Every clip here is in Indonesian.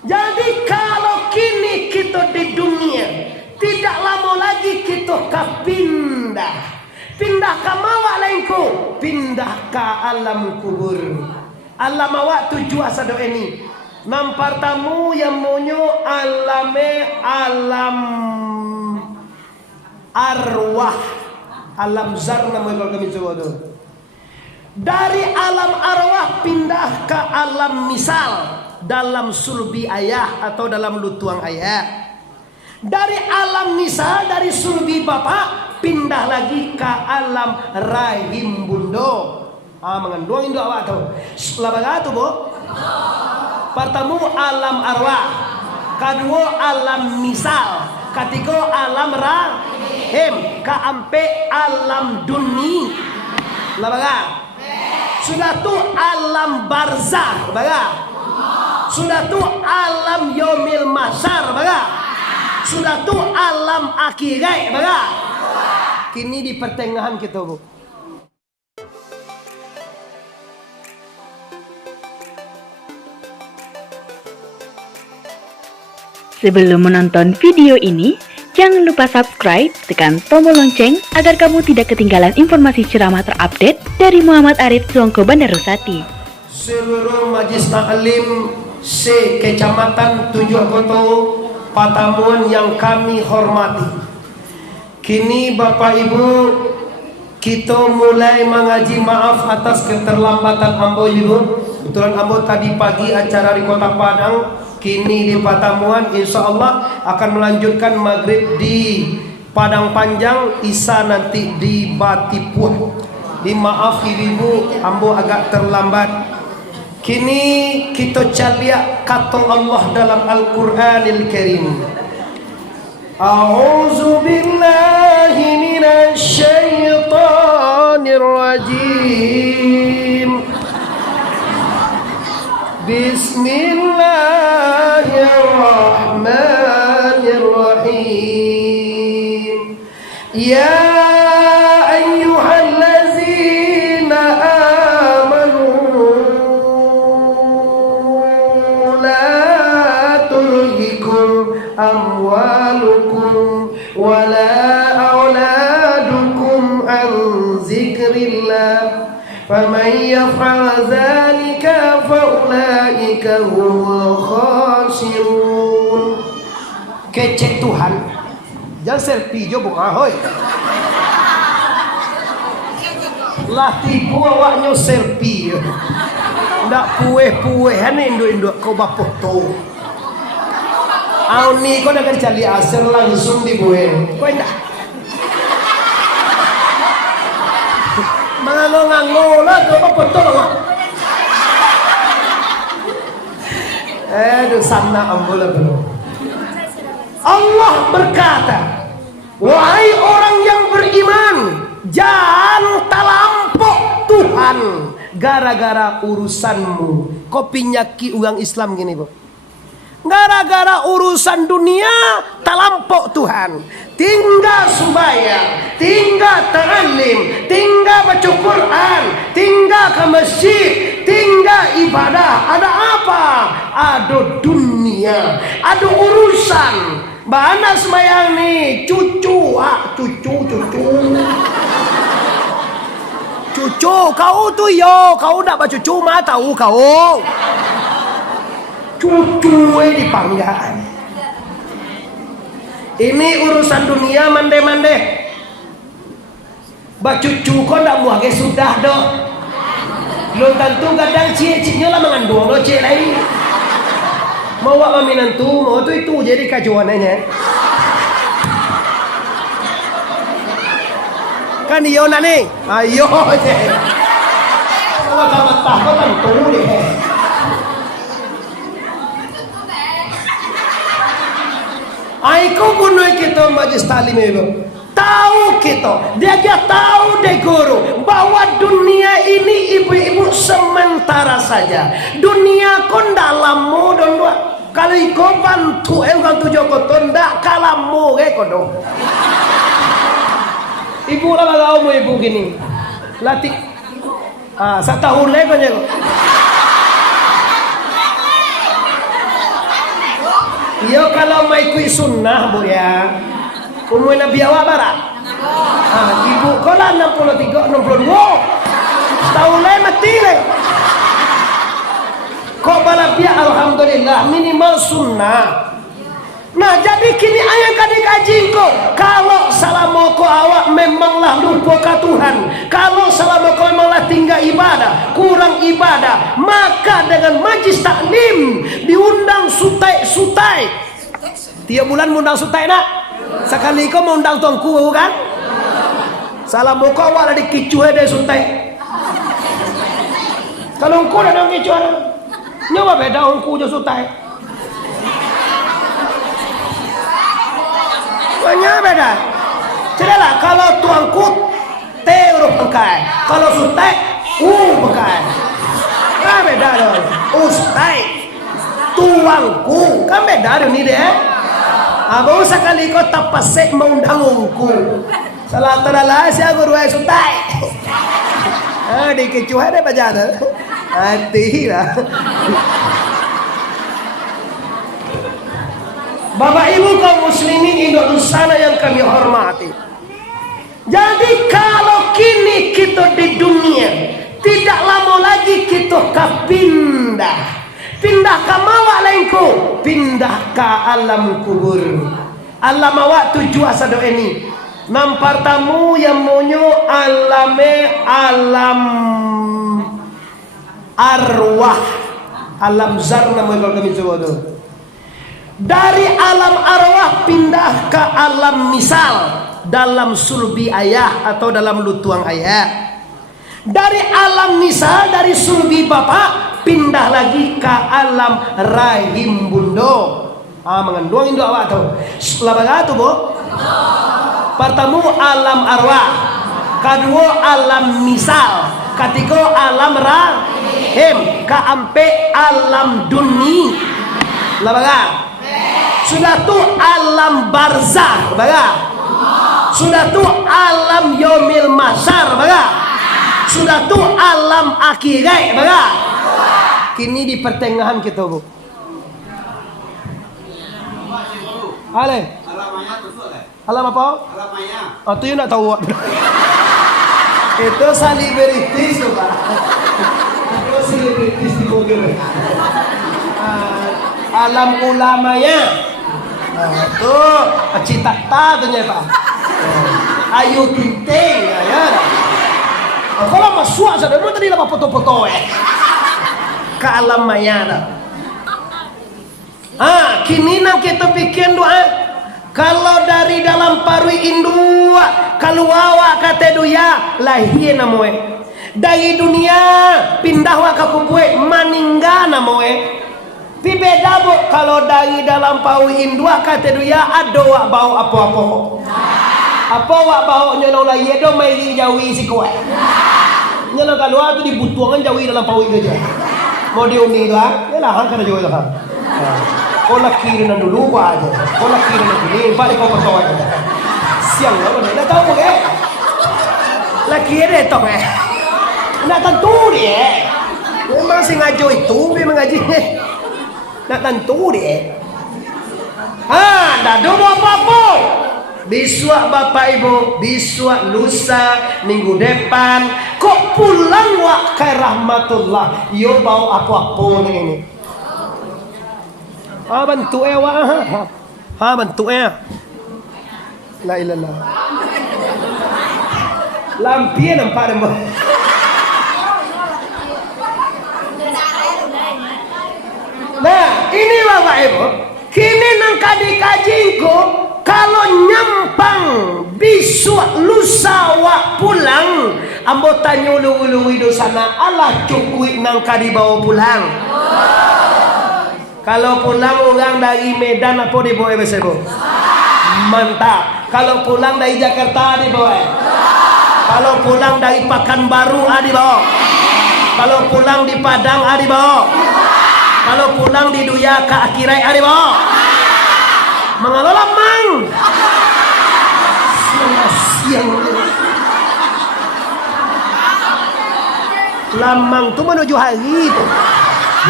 Jadi kalau kini kita di dunia, tidak lama lagi kita pindah ke mawa lainku, pindah ke alam kubur. Alam awak tujuh asado ini. Nampar tamu yang monyo alame alam arwah, alam zar namanya kalau kami coba tuh. Dari alam arwah pindah ke alam misal dalam sulbi ayah atau dalam lutuang ayah. Dari alam misal dari sulbi bapak pindah lagi ke alam rahim bundo. Mengandung induk awak tuh. Labaga tuh, Bu. Pertama alam arwah, kedua alam misal, ketiga alam rahim, keempat alam dunia. Labaga. Sudah tu alam barzah, baga. Sudah tu alam yomil mahsyar, baga. Sudah tu alam akhirat, baga. Kini di pertengahan kita, Bu. Sebelum menonton video ini, jangan lupa subscribe, tekan tombol lonceng agar kamu tidak ketinggalan informasi ceramah terupdate dari Muhammad Arif Suangko Bandarusati. Seluruh Majlis Taklim se-Kecamatan Tujuh Koto Patamuan yang kami hormati. Kini Bapak Ibu, kita mulai mengaji. Maaf atas keterlambatan ambo Ibu. Kebetulan ambo tadi pagi acara di Kota Padang. Kini di Patamuan, insya Allah akan melanjutkan maghrib di Padang Panjang, Isya nanti di Batipuh. Maaf ibu, ambo agak terlambat. Kini kita caliak kata Allah dalam Al-Quranil Karim. A'udzu billahi minasy syaithanir rajim. Bismillahirrahmanirrahim. Ya ayyuhallazina amanu la tulhikum amwalukum wala auladukum an zikrillah. Faman yaf'al dzalika faulaika humul khasirun. Kecek Tuhan. Jangan selfie jo bukan hoy. Lah tipu awaknya selfie. Ndak pueh-puehan induk-induk kau bapak tu. Ni kau dah cari asal langsung dibueh. Kau ndak. Nganggo lah tu apa betul lah. Sana ambola belum. Allah berkata, wahai orang yang beriman, jangan talampok Tuhan gara-gara urusanmu. Kopi nyaki uang Islam gini, Bu. Gara-gara urusan dunia talampok Tuhan. Tinggal sembahyang, tinggal ta'lim, tinggal baca Quran, tinggal ke masjid, tinggal ibadah. Ada apa? Ada dunia, ada urusan. Mana sembahyang nih? Cucu, cucu, kau tuh kau nak baca cucu mah tahu kau. Cucu dipanggang. Ini urusan dunia mande-mande. Bacucu kok ndak muake sudah doh. Belum tentu kadang cie-cinya lah mengandung lo cie lain. Mau wak maminantu, mau tuh itu jadi kajuannya. Kan iyo nane, ayo je. Kalau kamu takut tentu deh. Aiko gunoi kita majlis taklim itu. Tahu kita, dia tahu deh guru bahwa dunia ini ibu-ibu sementara saja. Dunia kon dalammu don dua. Kalau iko bantu kan Joko tonda kalamu kodo. Ibu lah bagau ibu gini. Latih. Setahun lagi kan. Yo kalau mai kui sunnah bu ya. Umur Nabi awak barat. Ibu kola 63, 62. Tahu le mati le. Kok balapia alhamdulillah minimal sunnah. Nah jadi kini ayang kadik ko kalau salamoko awak memanglah lupa ke Tuhan, kalau salamoko memanglah tinggal ibadah kurang ibadah, maka dengan majlis taklim diundang sutai tiap bulan mengundang sutai nak sekali kau mengundang tuanku kan salamoko awak ada kicuhe dari sutai kalau engkau ada kicuhe nyawa beda engkau je sutai banyak beda. Cedahlah kalau tuangku T huruf bengkai, kalau sutai U bengkai. Kan beda dong. Ustai tuangku kan beda dong ini deh. Abang sekali kau tapasek mengundang ungku. Salah terlalu si aku ruai sutai. Dikecuai deh baca dah. Hati lah. Bapak Ibu kaum muslimin Indonesia yang kami hormati. Jadi kalau kini kita di dunia tidak lama lagi kita pindah ke mawa lainku, pindah ke alam kubur. Alam awak tujuh asado ini. Nampar tamu yang monyo alame alam arwah, alam zar namanya kalau kami coba tu. Dari alam arwah pindah ke alam misal dalam sulbi ayah atau dalam lutuang ayah. Dari alam misal dari sulbi bapak pindah lagi ke alam rahim bundo. Mengandung indo awak tu. Setelah tu bu. Pertama alam arwah, kedua alam misal, ketiga alam rahim, keempat alam duni. Labaga. Sudah tu alam barzah, baga. Sudah tu alam yomil masar, baga. Sudah tu alam akhirat, baga. Kini di pertengahan kita bu. Ale. Alam apa? Alam maya. Oh tu you nak tahu. Itu selebritis tu pak. Itu selebritis di Google. Alam ulamanya. Tu cita ta tu nyata. Ayu Tinting ya. Kalau masuk saja mau tadi lama foto-foto ke alam maya dah. Kini nak kita bikin doa. Kalau dari dalam parui indua keluar kata duya lahir namoe. Dari dunia pindah wa ke kubue maningga namoe. Tapi beda bu, kalau dari dalam pau indua kata dia ada wak bau apa-apa. Apa wak bau nyono lah yedo mai jawi si kuat. Nyono keluar tu dibutuangan jawi dalam pau itu aja. Mau diundi tu yalah hang kana jawi tu hang. Kau nak kiri nan dulu aja. Kau nak kiri nan dulu, balik kau pertawai. Siang lah mana? Dah tahu ke? Laki dia tu nak tentu dia. Memang si ngajo itu memang ngaji. Nak tentu dia. Dah dulu apa-apa. Besok bapak ibu, besok lusa, minggu depan, kok pulang wak ke rahmatullah. Yo bau apa-apa ni. Bantu wak. Bantu La ilallah. Lampian nampak dia. Nah, ini bapak ibu, kini nang kadikajingku kalau nyampang besok lusa wak pulang, ambo tanya ulu-ulu itu sana Allah cukui nang kadibawa pulang. Kalau pulang orang dari Medan apa dibawa ibu? Mantap. Kalau pulang dari Jakarta dibawa. Kalau pulang dari Pekanbaru dibawa. Kalau pulang di Padang dibawa. Kalau pulang di Duya ke akhirat ada bawa. Mengelola mang. Siang. Lamang tu menuju hari tu.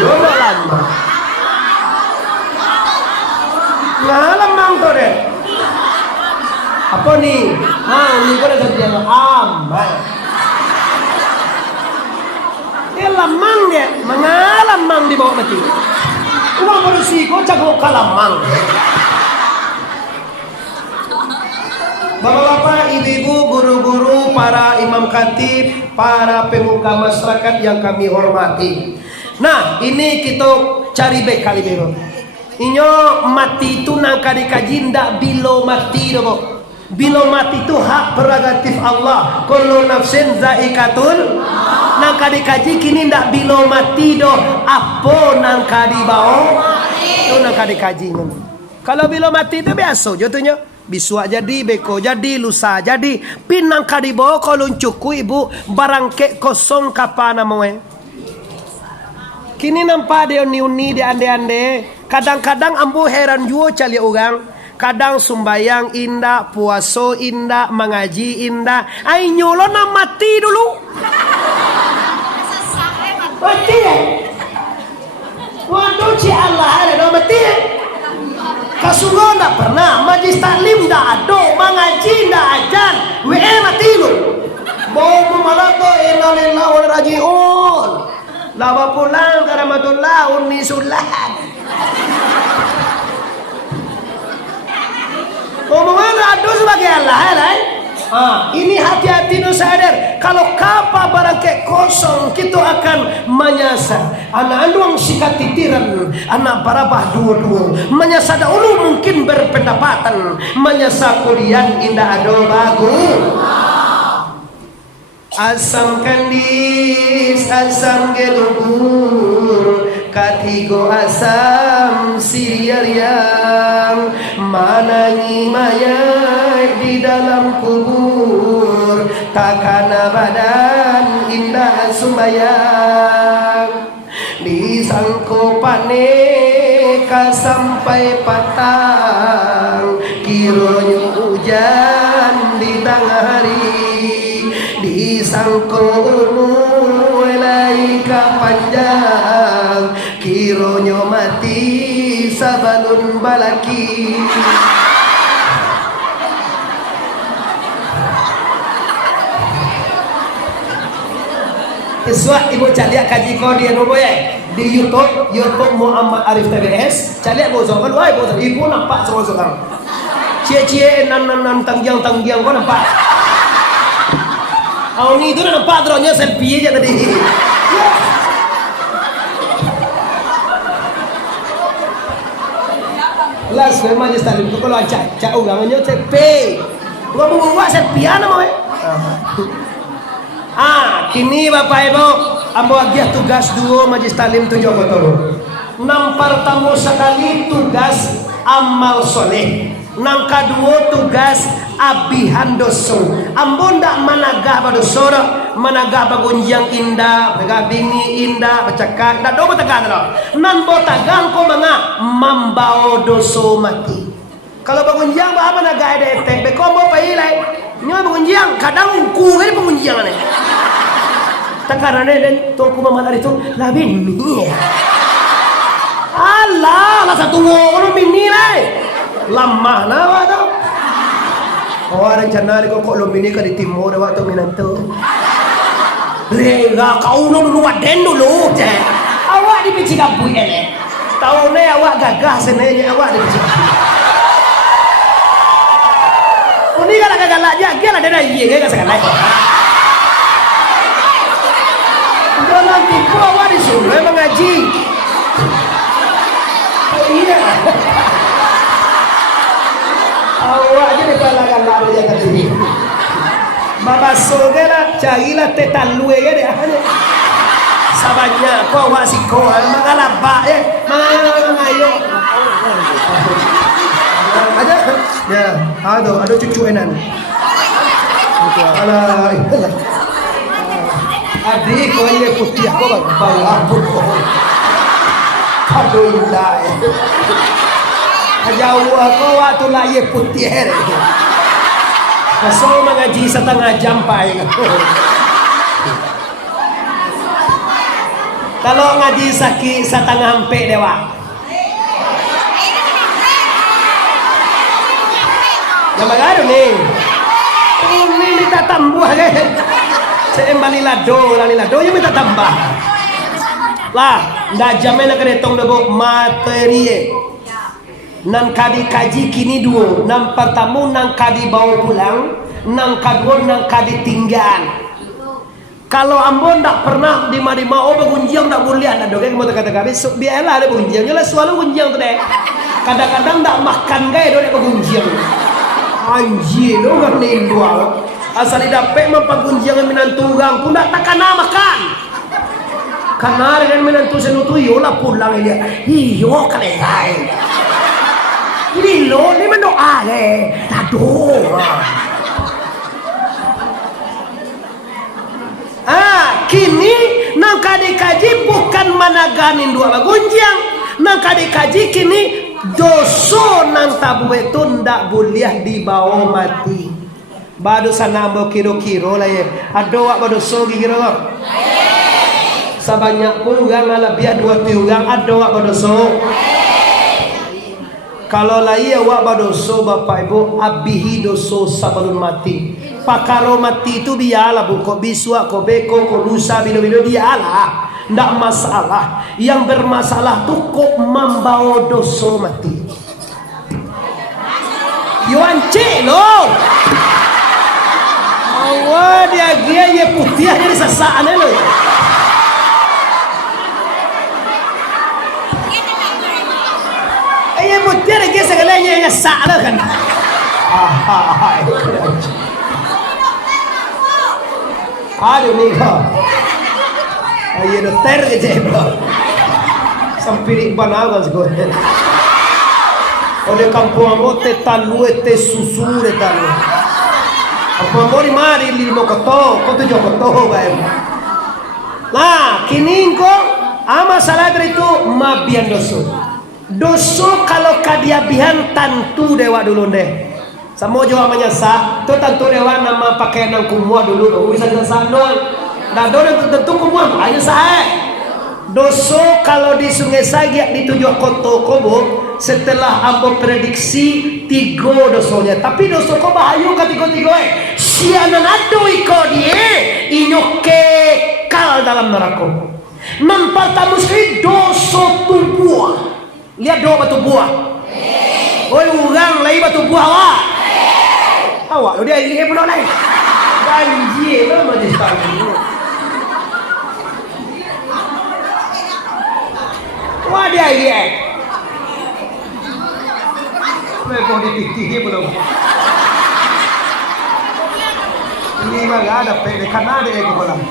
Jodoh lama. ngalamang to deh. Apa nih? Ini ko na sabihan amay. Lamang dia, mengalamang di bawah mati. Uang bersiko cakup kalamang. Bapak-bapak, ibu-ibu, guru-guru, para imam khatib, para pemuka masyarakat yang kami hormati. Nah, ini kita cari baik kali bero. Inyo mati itu nangka dikaji ndak bilo mati dobo. Bilo mati itu hak prerogatif Allah. Kullu nafsin zaikatul. Nangka dikaji kini ndak bilo mati do. Apa nangka dibawa? Itu nangka dikaji. Kalau bilo mati itu biasa jatuhnya. Bisua jadi, beko jadi, lusa jadi. Pinang kadibawa kalau cukup ibu barangke kosong kapana moe. Kini nampak dia niuni dia ande-ande. Kadang-kadang ambu heran juga cali orang. Kadang sumbayang indah, puaso indah, mengaji indah. Ay nyolo na mati dulu. Mati ya? Waduh ci Allah ada mati ya? Kasungo ndak pernah, majlis taklim ndak ada, mengaji ndak ajar. Mati lu. Mau malato inna lillahi wa inna ilaihi raji'un. Lawa pulang ke rahmatullah umi sulat. Omongan adu sebagai Allah, ini hati-hati no sadar. Kalau kapal barang kayak kosong, kita akan menyasar. Anak anduang sikat titiran, anak barabah dua-dua. Menyasar dahulu mungkin berpendapatan, menyasar kuliah indah ado bagus. Asam kandis, asam gelubur, katigo asam sirial yang manangi mayat di dalam kubur, takana badan indah sumbayang, disangko paneka sampai patang, kironyo hujan di tengah hari. Disangko laika panjang, kironyo mati sabalun balaki. Iswa ibu caliak kaji kau dia nobo ya di YouTube Muhammad Arif TBS. Caliak bozo kan, wah bozo ibu nampak seorang. Cie nan tanggiang kau nampak. Oh ni itu nampak dronya selfie aja tadi. Las memang just tadi tu kalau acak orangnya selfie. Gua buat selfie ana mau. Kini Bapak Ibu, ambo agiah tugas dua majlis talim 7 Oktober. Nam pertama sekali tugas amal soleh. Nang kedua tugas abihan dosa. Ambon ndak managah badosora, managah bagunjang indah, bagabingi indah, bacakak, ndak do batagan lo. Nan botagang ko mga mambao doso mati. Kalau bagunjang ba managah ete, beko mo pailay. Nyo bagunjang kadang ku gani bagunjang ane. Takarane den to ku mamar itu labin mi. Allah, la satu ngono mini lai. Lama na daw. Orang rencana ko lumini ka di timur waktu minanto. Rega kau dulu waden dulu je. Awak di pici kabui ele. Tahu ne awak gagah senenya awak di pici. Uni kan agak galak je, dia ada iye ke sekali. Jangan tipu awak disuruh mengaji. Iya. Awak aja dipalakan lari yang tadi. Baba sogera carilah tetalu ya deh. Sabanya kau awak siko mengalaba mengayo. Aja ya, ada cucu enan. Alah. Adik kau ini putih aku bang pun kau. Aduh indah. Jauh aku waktu lahir putih hari. Masuk mengaji setengah jam pai. Kalau ngaji sakit setengah hampe dewa. Nama garu nih. Ini minta tambah kan? Saya lado yang minta tambah. Lah, ndak jamin nak retong debo materi. Nang kadi kaji kini dua, nang pertama nang kadi bawa pulang, nang kedua nang kadi tinggal. Kalau ambon ndak pernah di mau bergunjing ndak boleh ada dong kamu kata besok biarlah ada bergunjing jelas selalu gunjing tu deh. Kadang-kadang ndak makan gaya dong bergunjing. Anjir lo ngerti dua. Asal didapet mampagunjing minantu gang pun ndak takkan makan. Karena dengan menantu senutu yola pulang dia. Iyo kalai. Ini lo ni mendoa le. Tado. Kini nang kaji bukan managanin dua bagunjang. Nang kaji kini doso nang tabu itu ndak boleh dibawa mati. Badu sana mau kiro-kiro lah ya. Adoa badoso kiro. Sebanyak pun orang lebih dua tiang ada wak badoso. Kalau lagi wak badoso bapak ibu abihi doso sebelum mati. Pakaro mati itu biarlah bu. Kok biswa, kok beko, kok lusa, bilo-bilo biarlah. Ndak masalah. Yang bermasalah tuh kok membawa doso mati. Yuanci lo. Allah dia ye putih jadi sesaan lo. Putih ada kisah kalanya yang salah kan. Aduh nih kau. Ayo dokter ke bro. Sampai banaga sekolah. Ode kampung ambo te talu te susu te talu. Apa mau mari limo koto jokoto bae. Nah, kini kau ama salah itu mabian doso. Doso kalau kadiabihan tantu dewa dulu deh. Samo jauh menyasa, tu tantu dewa nama pakai nang kumua dulu. Bisa sah doang. Dah doang tentu kumua hanya sah. Doso kalau di Sungai Sagiak di tujuh koto kobo setelah ambo prediksi tigo dosonya. Tapi doso ko bahayu ke tigo-tigo sianan ado iko dia inyoke kal dalam neraka. Mempertamu sekali doso tubuh. Lihat doa batu buah. Oi urang lai batu buah awak. Awak lo dia ini pun lain. Banjir lah majlis tadi. Wah dia ini. Mereka dititih belum. Ini mah nggak ada pede karena ada yang kebelang.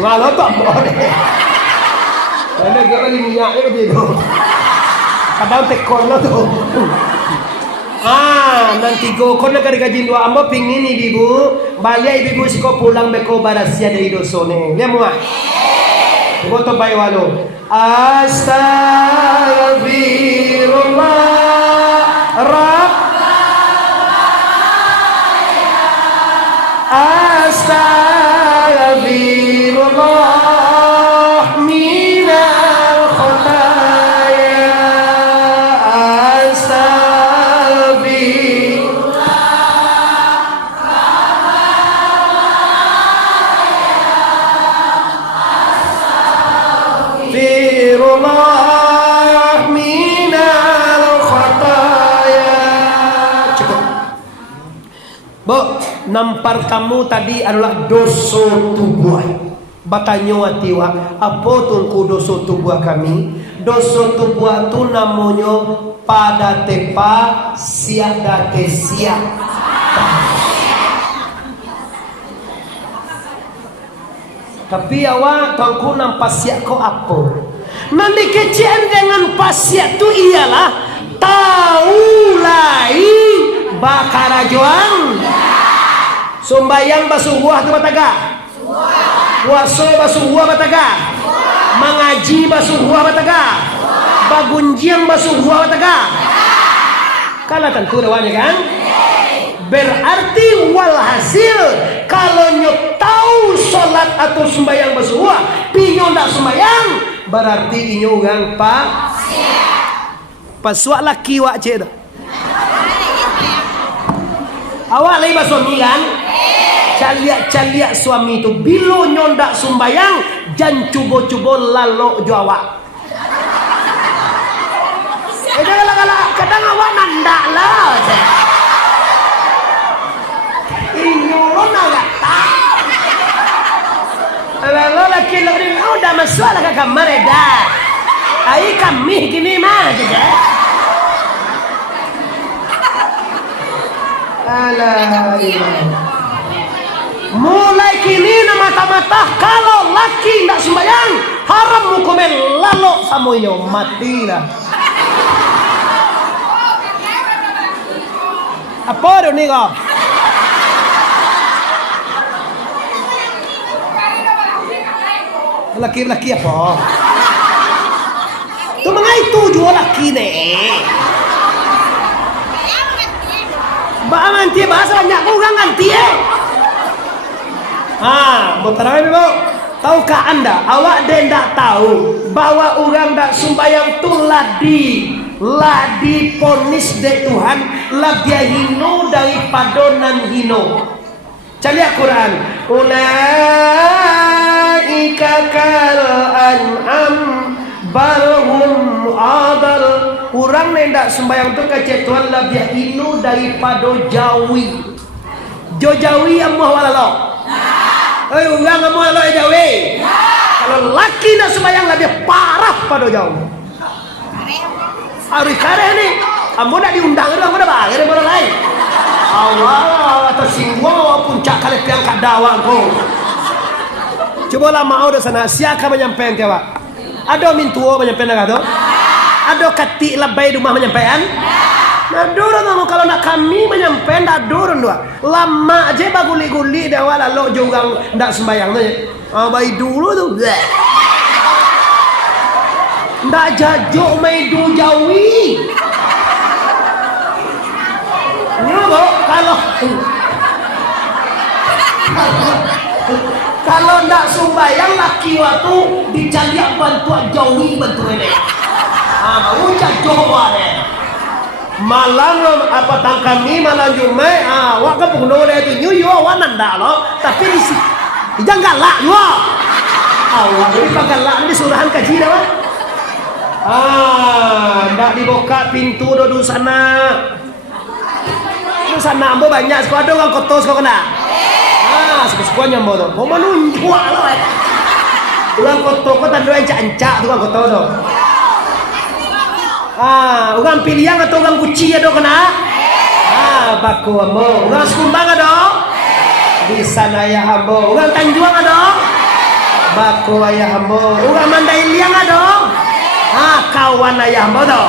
Walau tak boleh. Karena dia lagi minyaknya begitu. Kadang tekon lah tuh. Nanti go kon nak gaji dua amba pingin ibu balik ibu siko pulang beko barasia dari dosone. Lihat muat. Foto bayi walu. Astaghfirullah Astaghfirullah. Nampar kamu tadi adalah doso tubuh. Batanyo atiwa, apa tungku doso tubuh kami? Doso tubuh tu namanya pada tepa siada siap. Tapi awak tungku nampak siap ko apa? Nanti kecian dengan pasiat tu ialah tahu lai bakar juang. Sombayang basuh buah tu bataga. Puasa basuh buah bataga. Mengaji basuh buah bataga. Bagunjiang basuh buah bataga. Kalau tentu dewanya kan? Berarti walhasil kalau nyok tahu sholat atau sembayang basuh buah, pinyo ndak sembayang, berarti inyo gang pak. Pasuak laki wak cik. Awak lagi suami kan? Caliak suami itu bilo nyondak sumbayang jan cubo-cubo lalu jo awak. Kadang awak nandak lah. Inyolon agak tak. Lalu laki laki udah masuk lah ke kamar dah. Ai kami gini mah juga. Alah. Mulai kini mata-mata kalau laki tidak sembahyang haram hukumnya lalu samuyo mati lah. Apa ni kau? Laki-laki apa? Tu mengai tu jual laki ni. Ba manti bahasa banyak orang ganti Mutarawih ibu. Tahukah anda? Awak tidak tahu bahwa orang tak sembahyang tu ladi ponis de Tuhan lebih hino daripada nan hino. Cari Al-Quran. Ulaika kal an'am balhum adal. Orang yang tak sembahyang tu kata Tuhan lebih hino daripada jawi. Jo jawi amuh walalo. Orang amuh walalo jawi. Kalau laki tak sembahyang lebih parah pada jawi. Hari kare ni, amu nak diundang dulu, amu dah bayar orang lain. Allah tersinggung puncak kali yang kadawan ko. Coba lah mau dah sana, siapa menyampaikan ke awak? Ada mintuo menyampaikan ke tu? Ada kati lebay rumah menyampaikan? Nah durun kalau nak kami menyampaikan dah durun dua. Lama aja baguli-guli dah awak lalu juga ndak sembayang tu. Bayi dulu tu. Ndak jajuk maidu jawi. Nyobo kalau ndak sumbayang laki waktu dicariak bantuan jawi bantu ini. Mau jajuk wale. Malang apa tangkami malang Jumat. Wak ke puno dia tu nyuyo awak nanda lo. Tapi di jangan galak yo. Awak ni pagalak ni surahan kaji dah. Ndak dibuka pintu do sana. Di sana ambo banyak sekolah ada orang kotor sekolah kena. Sekolah ambo tu. Mau menunjuk lo. Orang kotor kau tak ada ancak-ancak tu orang kotor tu. Orang pilihan atau orang kuci ada kena. Baku ambo. Orang Sekumbang ada. Di sana ya ambo. Orang Tanjuang ada. Baku ayah ambo. Orang Mandailing ada. Kawan ayah mbak tu.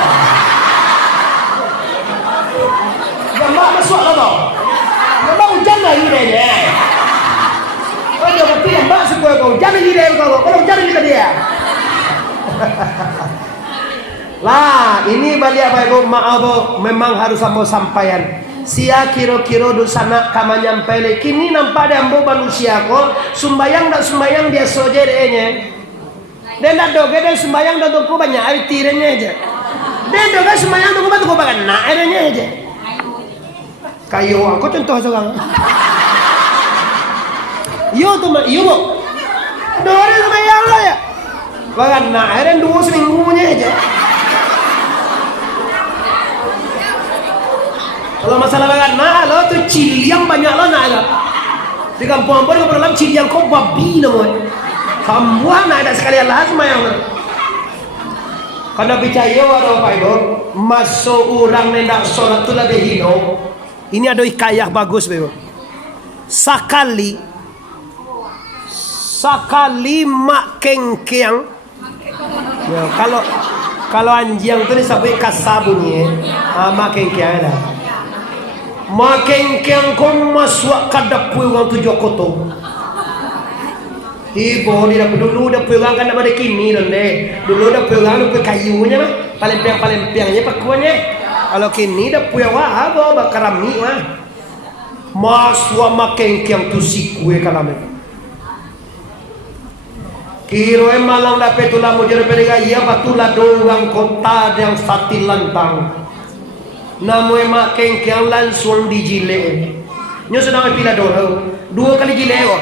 Mbak masuk lah tu. Mbak hujan lagi dia. Kau dia berarti mbak suka kau hujan lagi dia kau. Kalau hujan lagi dia. Lah ini balik apa ibu maaf bu. Memang harus ambo sampaian. Sia kiro-kiro do sana kama nyampai le. Kini nampak ada ambo manusia kau. Sumbayang tak sumbayang dia soje dehnya. Dan dah doge dan sembahyang dan tunggu banyak air tiranya aja. Dan doge sembahyang tunggu banyak nak airnya aja. Kayu aku contoh seorang. Yo tu mak yo. Doge sembahyang lah ya. Banyak nak airnya 2 seminggunya aja. Kalau masalah banyak nak lo tu ciliang banyak lo nak lah. Di kampung-kampung kau dalam ciliang kau babi namanya. Semua nak ada sekalian lah semayang. Karena percaya ada apa ibu? Masuk orang nendak solat tu lebih hino. Ini ada hikayah bagus ibu. Sakali mak kengkeng. Ya, kalau anjing tu disebut kasabunyi. Mak kengkeng ada. Mak kengkeng kau masuk ke dapur orang tu jokoto. Ibu ni dah dulu dah pegang kan pada kini dah deh. Dulu dah pegang dah kayunya mah, palempang-palempangnya pakuannya. Kalau kini dah punya wah apa bakarami mah. Maswa makengkeng tu sikue kalame. Kiro malang dah petula mujer pelega ia batula doang kota yang sati lantang. Namu makengkeng langsung dijile. Nyo sudah pila doro. 2 kali jile ko.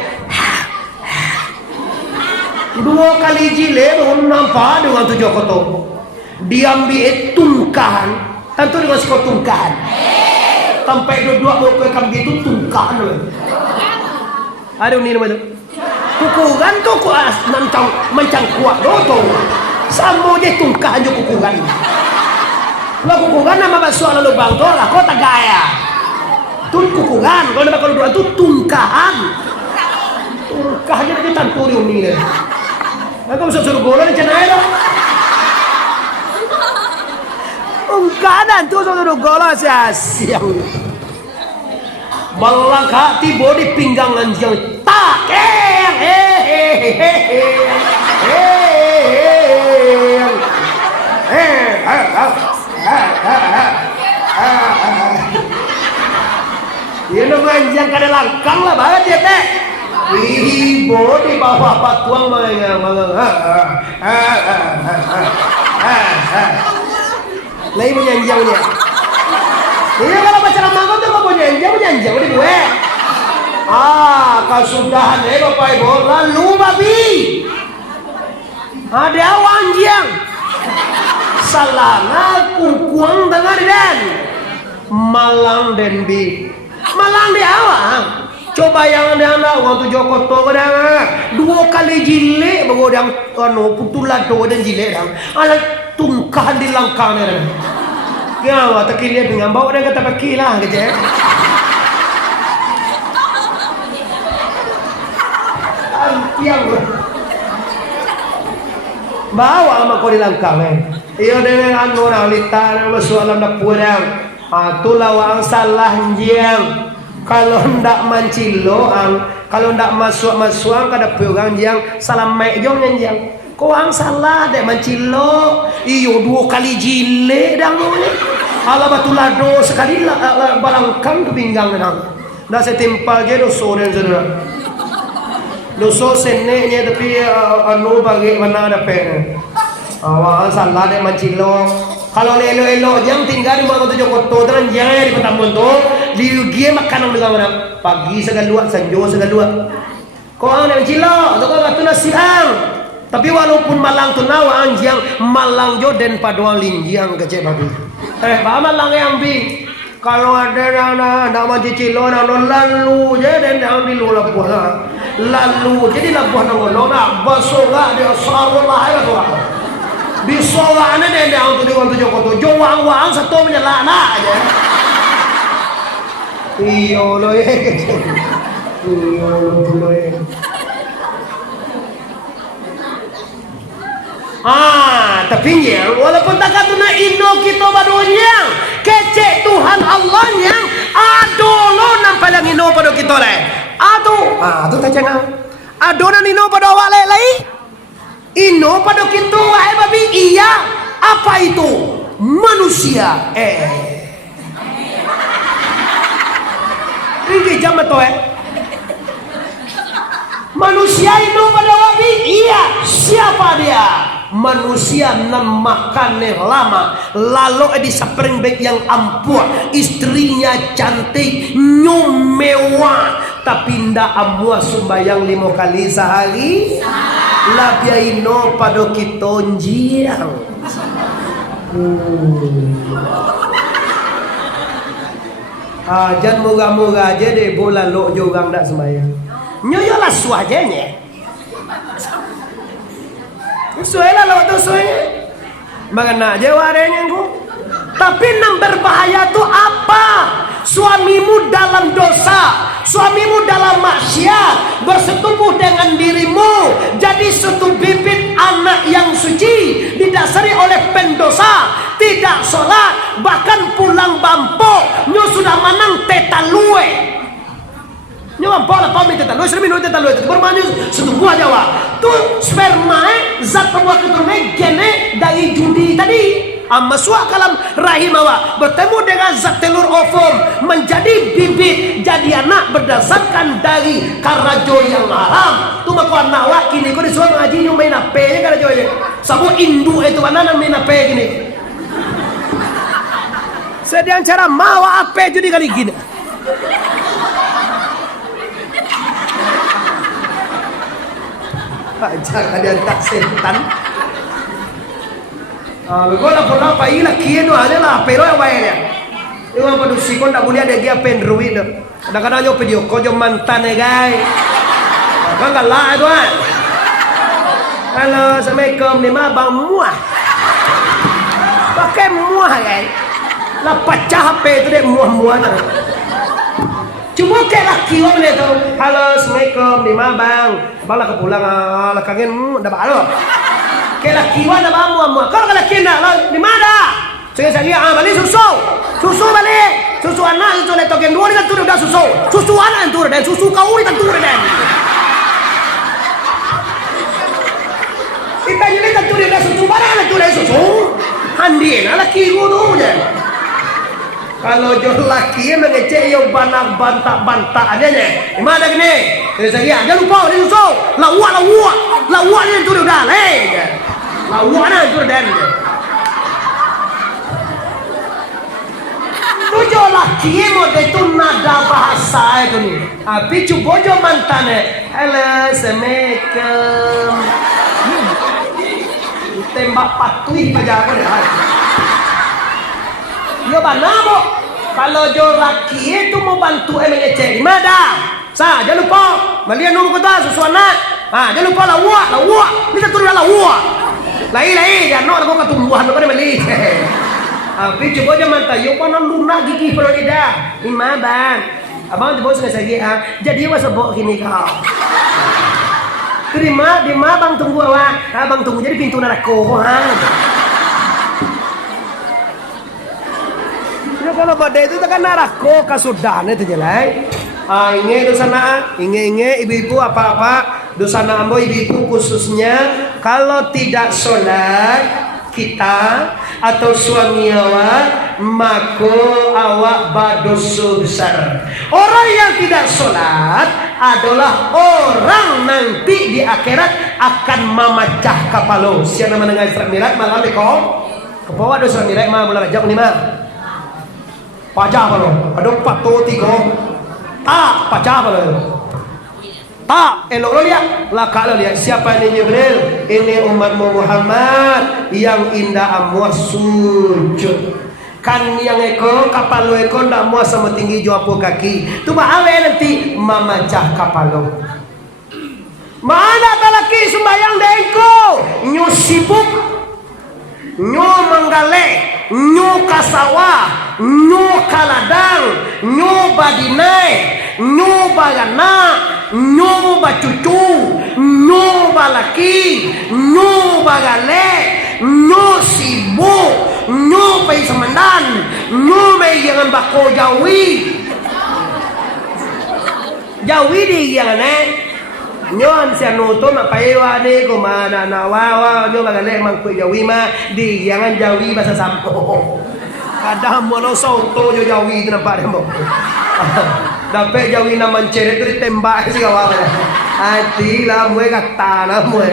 2 kali jile ko nampak dengan tujuh koto. Diambil tungkahan. Tentu dengan sekot tungkahan. Sampai dua mau ke kambing itu tungkahan. Ada ini nama itu. Kukugan tu kuas mancang kuat doto. Samo je tungkahan je kukugan. Kalau kukugan nama basuh lalu bang tu lah kota gaya. Tun kukugan kalau nak kalau dua tu tungkahan. Tungkahan je kita tanturi uni le. Aku bisa suruh bola ni cenai dah. Tungkahan tu suruh bola sia-sia. Balangkah tiba di pinggang anjing tak Ini anjing kada langkang lah banget ya teh. Ibu di bawah patuang lagi menyanjangnya. Iya kalau pacaran mangkok tuh mau nyanjang di gue. Kasudahan Bapak Ibu lalu babi. Ada wanjang. Salana kukuang dengar dan malang dan bi. Malang di awang. Coba yang ada waktu Joko to kadang 2 kali jile begodang putulah do dan jile dang. Ala tungkahan di langkang ni. Ya, tak kira dengan bawa dia kata pakai lah gitu ya. Antiang. Bawa sama kau di langkang Iyo dengan anu nalita masuk alam dapurang. Tu lawang salah jiang. Kalau ndak manciloang, kalau ndak masuk kada pegang jiang salam mek jong jiang. Koang salah dek mancilo. Iyo 2 kali jile dang ni. Ala batu lado sekali balangkang ke pinggang nang. Dah setimpa je doso dan saudara. Doso seneknya tapi anu bagi mana ada pen. Awak salah dek mancilo. Kalau elo-elo jang tinggal di mana tu Joko to dan jangan di petambun tu. Di game makan dengan orang pagi segalua, sanjo segalua. Koang dek mancilo, tu kau tu nasiang. Tapi walaupun malang tu nawa anjang malang jo den paduang linjang kecek babi. Ba malang yang bi. Kalau ada nak mancilo nak lalu je den yang di luar labuh. Lalu jadi labuh nak nak basoga dia sarullah ya tu. Bisoga ane den yang tu di wantu Joko tu. Jo wang satu menyelana aja. Iyo loh ye. Iyo loh ye. Tapi ya, walaupun tak kata na ino kita badunya, kecek Tuhan Allahnya, lo nampak yang ino pada kita le. Tu tak jangan. Nan ino pada awak lelai. Ino pada kita wahai babi. Iya, apa itu? Manusia. Ini jam betul Manusia ino pada wabi. Iya, siapa dia? Manusia nan makan lama lalu di sapering baik yang ampuh, istrinya cantik mewah tapi ndak amua sembayang 5 kali sehari labia ino pada kita jiang. Jangan moga-moga aja deh bola lo juga ndak sembayang nyoyolah suajanya suela lawat tu suenya bagaimana jawabannya ku tapi yang berbahaya tu apa suamimu dalam dosa suamimu dalam maksiat bersetubuh dengan dirimu jadi satu bibit anak yang suci didasari oleh pendosa tidak sholat bahkan pulang bampo nyu sudah manang tetalue nyawa bola pamit tetalue sering minum tetalue bermanu satu buah Jawa tu sperma zat pembuat keturunan gene dari judi tadi masuk kalam rahim awak bertemu dengan zat telur ovum menjadi bibit jadi anak berdasarkan dari karajo yang haram tu maka anak awak kini kau disuruh ngaji nyu main apa ya karajo ya sabu indu itu mana nang main apa gini sedang cara mawa apa jadi kali gini Jangan dia tak setan. Lugo na pula pa ila kieno ada lah pero ya wae dia. Yung apa dusi kon tak boleh ada dia pendruid. Kadang-kadang yo video ko yo mantan guys. Kan galak tu kan. Halo, Assalamualaikum ni mah bang muah. Pakai muah guys. Lah pecah HP tu dia muah-muah tu. Cuma kayak laki orang dia tu. Halo, Assalamualaikum ni mah bang. Bang lah kepulang lah kangen dah baru. Kayak laki orang dah muah-muah. Kalau laki nak lah di mana? Saya lihat balik susu balik. Susu anak itu letak yang dua ni tentu dah susu. Susu anak tentu dan susu kau ni tentu dan. Kita ni tentu dah susu barang tentu dah susu. Handi nak laki gua tu je. Kalau jual laki yang mengecek yo bantak aja je. Mana gini? Saya jangan lupa ni susu. Lawak ni tentu dah leh. Lawak ni tentu dan. Tujuh laki mode itu nada bahasa itu ni. Tapi cuba jo mantan hello, Assalamualaikum. Tembak patuh aja aku dah. Yo mana bo? Kalau jo laki itu mau bantu mengecek di mana? Jangan lupa. Malian nombor kota susuana. Jangan lupa lawak. Ni tak turun lawak. Lai jangan nak ketumbuhan apa ni. Tapi coba aja mantai, yo mana lunak gigi Florida, lima bang. Abang tu bos ngasih jadi was sebok kini kau. Terima, bang tunggu awak, abang tunggu jadi pintu neraka. Kalau pada itu kan neraka kasudahan itu jelai. Inge di sana, inge ibu-ibu apa-apa, di sana ambo ibu-ibu khususnya kalau tidak sholat kita atau suami awak maka awak berdosa besar. Orang yang tidak sholat adalah orang nanti di akhirat akan memecah kepala. Siapa nama dengan Isra Mi'raj malam ni kau? Kebawa dosa Mi'raj mah bulan Rajab ni mah. Pajak apa lo? Ada 4 3. Pajak apa lo? Elok lo lihat, lakak lo lihat siapa ini Jibril? Ini umat Muhammad yang indah amuas sujud. Kan yang eko kapal lo eko ndak muas sama tinggi juapu kaki. Tu bahawe nanti memecah kapal lo. Mana laki sembayang dengko, nyu sibuk, nyu menggale, nyu kasawah, nyu kaladang, nyu badinai, nyu bagana. Nyoba cucu, nyoba laki, nyoba gale, sibuk, nyoba semendan, nyoba jangan bako jawi di yang nyon si anuto nak paewa ni kumana nawawa nyoba gale mangku jawi ma di jangan jawi bahasa sampo. Kadang mono soto jo jawi tu nampak demo. Dapat jawi na menceret tu ditembak si kawan. Hati lah mue kata lah mue.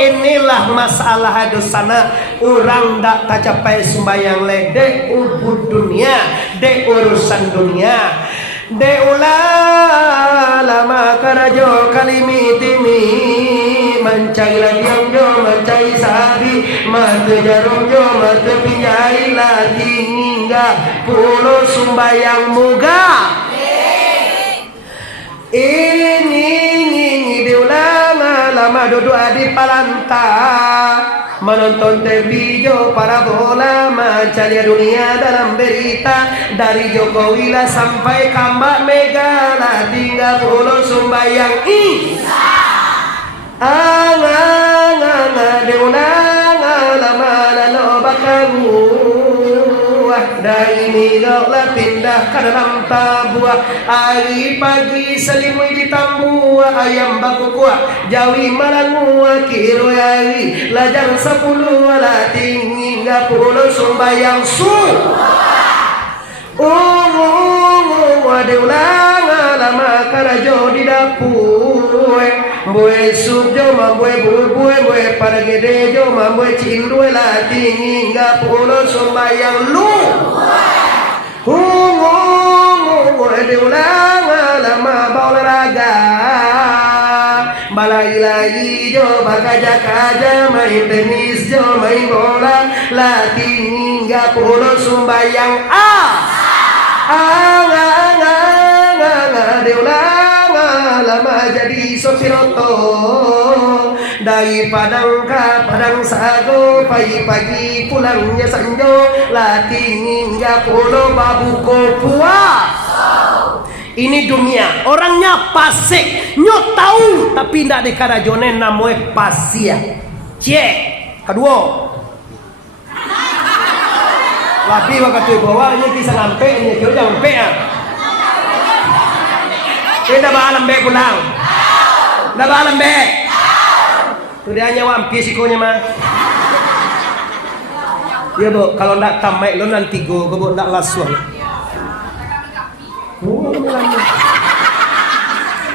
Inilah masalah dosana orang tak tercapai sembayang le de ubud dunia, de urusan dunia. De ulah lama karajo kalimitimi mencari ladiang jo mencari sabi mata jarum jo mata pinjai lagi hingga pulau sembayang muga ini diulang lama duduk di palanta menonton TV jo para bola mencari dunia dalam berita dari Jokowi lah sampai Kambak Mega lah tinggal pulau sembayang diulang lama lalu bakamu dari minggu lah pindah ke dalam tabuah hari pagi selimut di tambua ayam baku kuah jawi malangu kiro hari lajar 10 lah tinggi hingga pulau sembayang diulang lama karajo di dapur Boy sup jo mamboy boy para gede jo mamboy cindue lah tinggi hingga pulau sembayang lu diulang lama olahraga pagi jo bakaja-kaja main tenis jo main bola latih hingga pulau sumbayang lama jadi sopiroto dari Padang ke Padang Sago pagi-pagi pulangnya sanjo latih hingga pulau Babu Kopua. Ini dunia orangnya pasik nyot tahu tapi tidak dikarajonen namanya pasia cek kedua tapi waktu bawa ini kisah lampe ini kira jangan lampe ya kita bawa lampe pulang tidak bawa lampe itu dia hanya wampi sikonya mah ya bu kalau tidak tamat lo nanti go bu tidak lasuan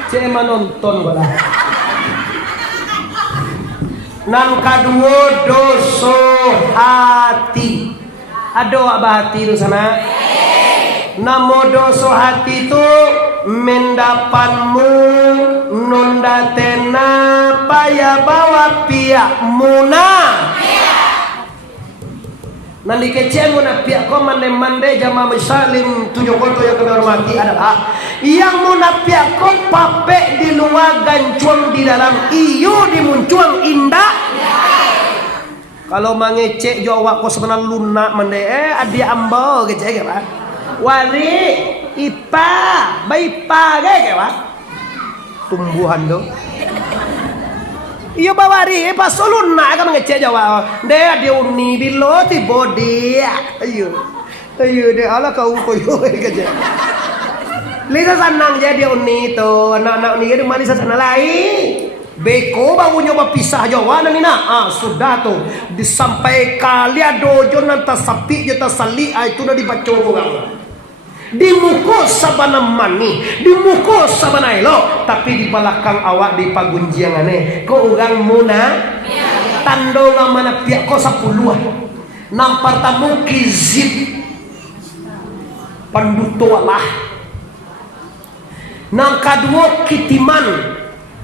cek nonton bola nan kedua doso hati ada apa hati itu sana namo doso hati itu mendapanmu nunda tena paya bawa pihak muna nanti kecil muna pihak kau mande jamaah misalim tujuh konto yang kami hormati adalah yang muna pihak kau pape di luar gancuang di dalam iyo dimuncuang indah kalau mengecek jawab kau sebenarnya lunak mande adi ambo kecek ya wari ipa baipa kayak apa tumbuhan dong iya bawari pas lunak kan ngecek jawab dia uni bilo ti body ayo deh ala kau koyo kecek lihat senang jadi uni tuh anak-anak ni di mana sana lain beko baru nyoba pisah jawaban nina sudah tuh disampai kalian dojo nanti sapi jata sali itu udah dibaca orang dimukul sabana mani dimukul sabana elo tapi di belakang awak di pagunjiang aneh kau orang muna tando mana pihak kau 10 nampar tamu kizib panduto Allah nang kedua kitiman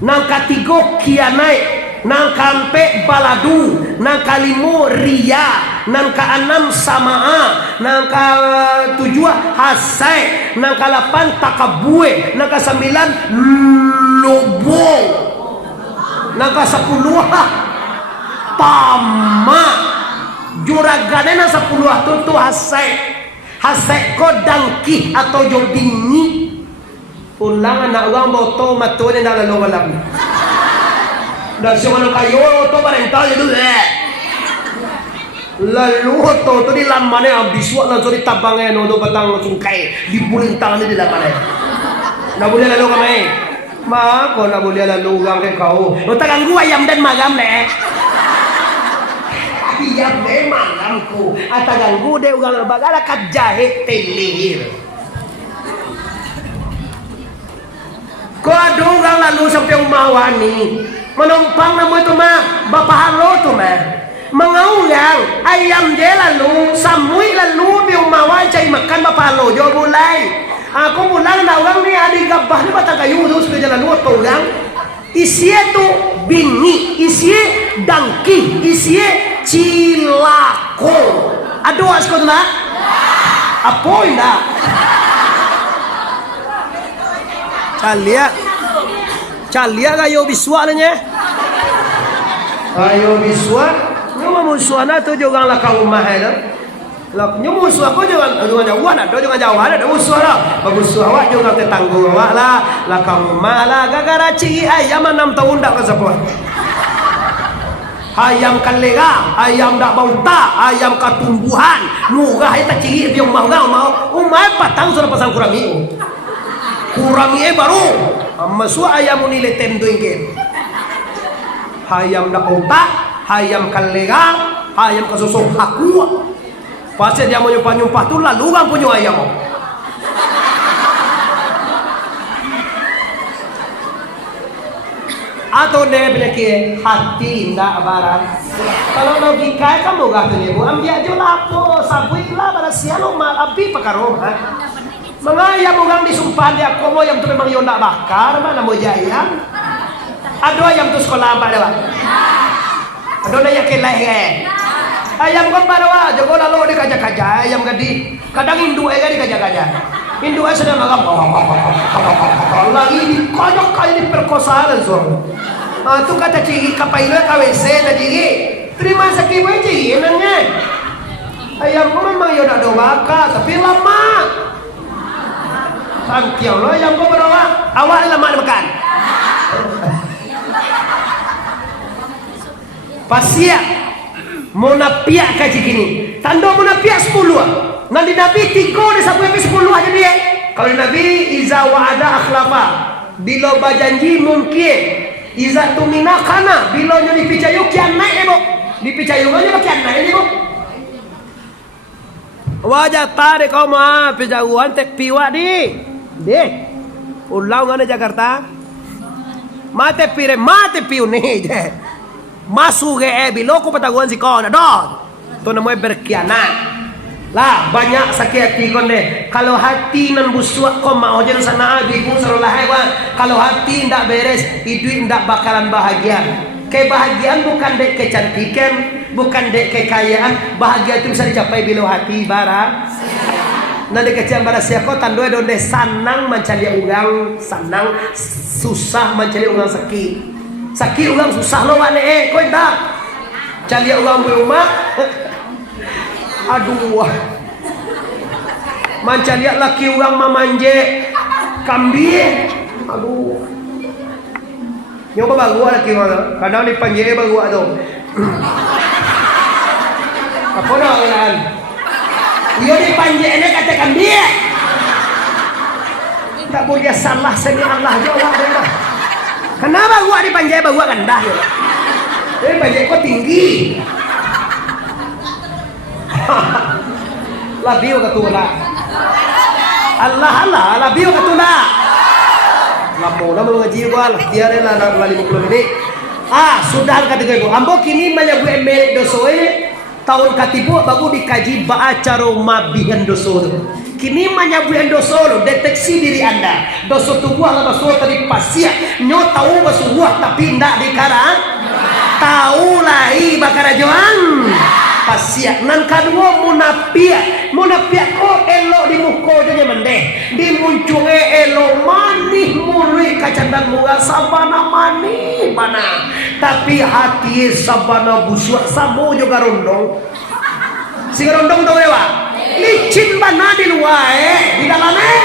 nang ketiga kianai nang kampe baladu nang kalimo ria nang keenam samaa nang ketujuh hasai nang ke-8 takabue nang ke-9 lobo nang ke-10 tama juragane nang 10 tu hasai ko dangki atau jodingi ulang anak orang moto matunya dah lalu malam dan semua kayo to parental itu lalu to di lamane habis wala so ditabangnya no do batang sungkai dibulintang di lamane na boleh lalu kamay ma ko na boleh lalu gang kay kau no tagang gua ayam dan magam ne ayam de magam ko at tagang gua de ugang bagala kat jahe telihir ko adu gang lalu sampai umawani menumpang namu itu mah bapak halo tu mah mengaurang ayam dia lalu samui lalu di umawan cai makan bapak halo jo mulai aku pulang na orang ni adik gabah ni batang kayu tu sudah jalan luar tu orang isi tu bingi isi dangki isi cilako aduh asko tu nak apa indah Calia kayo biswalnya. Ayo biswa. Nyuma muswana tu juga lah kau rumah ada. Lah nyuma muswa ko juga jauhan ada juga jauh ada muswa. Bagus awak juga tetangga awak lah. Lah kau rumah lah gara-gara ci ayam 6 tahun dak kesapa. Ayam kalega, ayam dak bauta, ayam katumbuhan. Murah eta ciri dia mau umai patang sudah pasang kurami. Kurami baru masuk ayam nilai tendo ingin ayam dak otak ayam kalega ayam kasosok hakua pasti dia mau nyumpah tu lalu kan punya ayam atau dia penyakit hati indah barat kalau logika kamu gak punya bu ambil aja lapo sabui lah barat sialo mal api pakarom mengayam orang disumpah dia komo yang tu memang yondak bakar mana mau jayang Ado ayam tu sekolah apa dewa? Ado na yakin lahir. Ayam kembar dewa, jago lalu di kaja-kaja ayam gadi. Kadang induk di kaja-kaja. Induk sedang makan. Lagi di konyok kali di perkosaan so. Tu kata ciri kapailo KWC tadi. Terima sakit aja enaknya. Ayam memang ya ada waka tapi lama. Sangkiau lo ayam kau berapa? Awal lama makan. Pasia munapiak kaji gini. Tando munapiak 10. Nanti Nabi 3 desa sampai 10 aja dia. Kalau Nabi iza wa'ada akhlafa. Bila berjanji mungkin. Iza tumina kana. Bila nyari picayu kian naik ebo. Di picayu aja kian naik ebo. Wajah tarik kau mah pijauan tek piwa di. Deh. Ulang ngane Jakarta. Mate pire mate piu nih je. Masuk ke bilo ko pataguan si kau dot. Tu namanya berkhianat. Lah banyak sakit hati kon deh. Kalau hati nan busuk kau mau jadi sana ibu sarolahai wan. Kalau hati ndak beres, hidup ndak bakalan bahagia. Kebahagiaan bukan dek kecantikan, bukan dek kekayaan. Bahagia itu bisa dicapai bila hati bara. Nanti kecil bara siako tandoi donde sanang mencari uang, sanang susah mencari uang sakit. Sakit uang susah lo wane kau enggak. Cari uang rumah. Aduh. Mencari laki uang mamanje kambing. Aduh. Nyoba bagu laki mana? Kadang di panjang bagu tu. Apa nak orang? Dia di panjang ni kata kambing. Tak boleh salah seni Allah jawab dia. Kenapa gua di panjang bagu rendah ya? Di panjang kau tinggi. Labiu ketula. Allah labiu ketula. Lapo na mengaji gua tiare la 50 menit. Sudah kata ibu. Ambo kini banyak gue emek doso ini tahun katibu bagu dikaji baca mabihan doso. Kini banyak gue doso lo deteksi diri Anda. Doso tubuh lah basuh tadi pasia. Nyo tahu basuh tapi ndak dikarang. Tahu lai bakara joan. Pasia nan kadua munafia ko elo di muko nya mendeh di muncunge elo manih muri kacandang muga sabana manih bana tapi hati sabana busuk samu juga rondong si rondong tau ewa licin bana di luar di dalamnya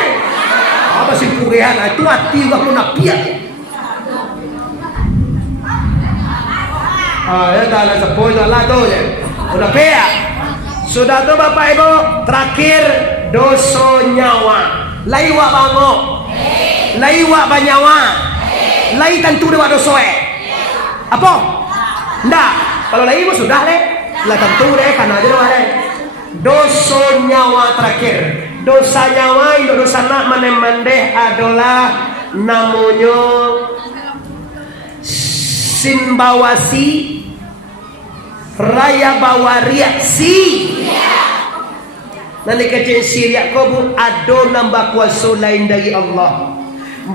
apa sih purehan itu hati juga munafia. Ya dah sepoi lah tu je. Udah pea. Sudah tu Bapak Ibu, terakhir doso nyawa. Laiwa bango. Laiwa banyawa. Lai tentu dewa doso Apa? Ndak. Kalau laiwa sudah le. Lah tentu deh karena aja doa le. Doso nyawa terakhir. Dosa nyawa itu dosa nak manemandeh adalah namanya simbawasi raya bawa reaksi. Nanti kecil siriak kau bu ado nambah kuasa lain dari Allah.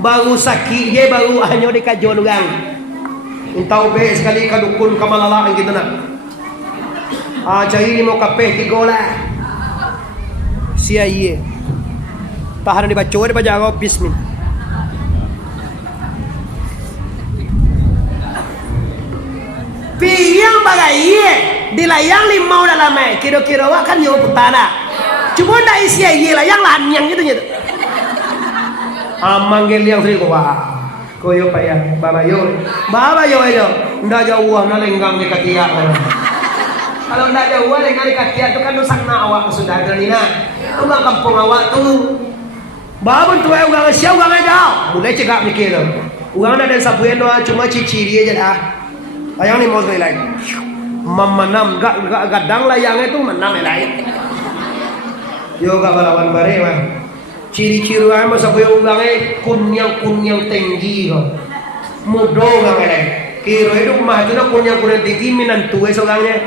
Baru sakit dia baru hanya dikajuan orang. Entah be sekali kadukun kamalala gitu nak. Cari mau kapeh tiga lah. Sia ye. Tahan dibaca dibaca bismillah. Yang bagai dilayang limau dalam kira-kira kan yo putana. Cuma ndak isi layang lanyang gitu gitu. Manggil yang sering wah. Koyo payah baba yo ndak jauh na lenggang di katiak. Kalau ndak jauh lenggang di katiak itu kan nusakna awak sudah dalina. Ugang kampung awak tu. Babon tu ugang siau ugang jauh. Mulai cegak mikir. Ugang ada sabuan doa cuma ciciri aja dah. Layang ni mau lagi. Memenam gak gadang layangnya itu menang lain. Yo gak balawan bare mah. Ciri-ciri ay masa kuya ulangnya kunyang tinggi kok. Mudo gak ada. Kiro itu mah itu na kunyang tinggi minantuwe soalnya.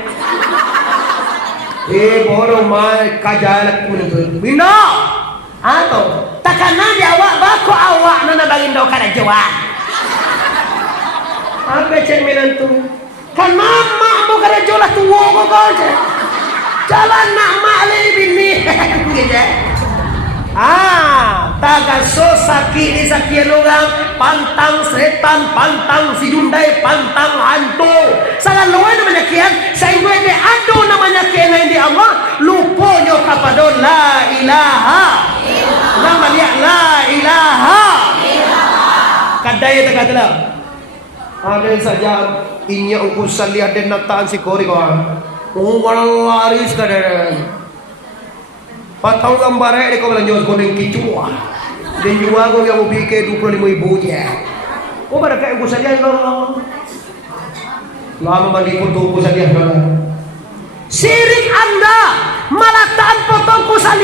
Borong mah kajalak minantuwe. Bindo. Atau takana di awak bako awak nana bagindo kada jawa. Apa cek menantu? Kan mama mau kada jolah tua kau cek. Jalan nak mak bini. Gitu. Tagaso sakit di sakit orang, pantang setan, pantang si Hyundai, pantang hantu. Sangat luar namanya kian, saya gue de ado namanya kian yang di Allah. Lupo nyo kapadon la ilaha. Namanya la ilaha. Kadaya terkatalah. Ada saja inya ukusan lihat dan nataan si kori kawan. Walau laris kadang. Patau gambar dia kau belanja goreng kicua. Dan jual kau yang ubi ke 25.000 je. Kau pada kayak ukusan dia lama. Lama mandi foto ukusan dia lama. Sirik anda malatan potong ukusan